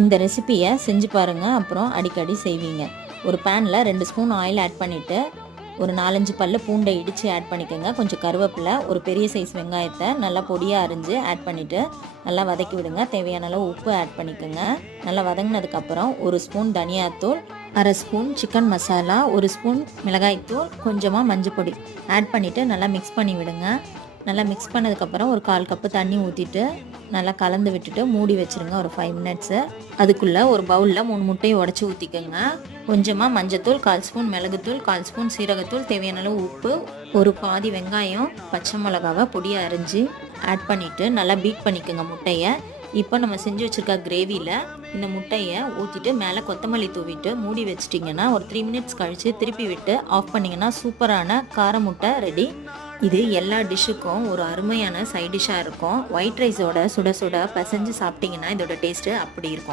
இந்த ரெசிபியை செஞ்சு பாருங்கள், அப்புறம் அடிக்கடி செய்வீங்க. ஒரு பேனில் 2 ஸ்பூன் ஆயில் ஆட் பண்ணிவிட்டு ஒரு 4-5 பல்லு பூண்டை இடித்து ஆட் பண்ணிக்கோங்க. கொஞ்சம் கருவேப்பிலை, ஒரு பெரிய சைஸ் வெங்காயத்தை நல்லா பொடியாக அரிஞ்சு ஆட் பண்ணிவிட்டு நல்லா வதக்கி விடுங்க. தேவையான அளவு உப்பு ஆட் பண்ணிக்கோங்க. நல்லா வதங்கினதுக்கப்புறம் 1 ஸ்பூன் தனியாத்தூள், 1/2 ஸ்பூன் சிக்கன் மசாலா, 1 ஸ்பூன் மிளகாய்த்தூள், கொஞ்சமாக மஞ்சள் பொடி ஆட் பண்ணிவிட்டு நல்லா மிக்ஸ் பண்ணி விடுங்க. நல்லா மிக்ஸ் பண்ணதுக்கப்புறம் ஒரு 1/4 கப்பு தண்ணி ஊற்றிட்டு நல்லா கலந்து விட்டுட்டு மூடி வச்சுருங்க ஒரு 5 மினிட்ஸு. அதுக்குள்ளே ஒரு பவுலில் 3 முட்டையை உடச்சி ஊற்றிக்கோங்க. கொஞ்சமாக மஞ்சத்தூள், 1/4 ஸ்பூன் மிளகுத்தூள், 1/4 ஸ்பூன் சீரகத்தூள், தேவையான அளவு உப்பு, ஒரு பாதி வெங்காயம், பச்சை மிளகாவை பொடியாக அரிஞ்சு ஆட் பண்ணிவிட்டு நல்லா பீட் பண்ணிக்கோங்க முட்டையை. இப்போ நம்ம செஞ்சு வச்சுருக்க கிரேவியில் இந்த முட்டையை ஊற்றிட்டு மேலே கொத்தமல்லி தூவிட்டு மூடி வச்சிட்டிங்கன்னா ஒரு 3 மினிட்ஸ் கழித்து திருப்பி விட்டு ஆஃப் பண்ணிங்கன்னா சூப்பரான கார முட்டை ரெடி. இது எல்லா டிஷ்ஷுக்கும் ஒரு அருமையான சைட் டிஷ்ஷாக இருக்கும். ஒயிட் ரைஸோட சுட சுட பசைஞ்சு சாப்பிட்டிங்கன்னா இதோட டேஸ்ட்டு அப்படி இருக்கும்.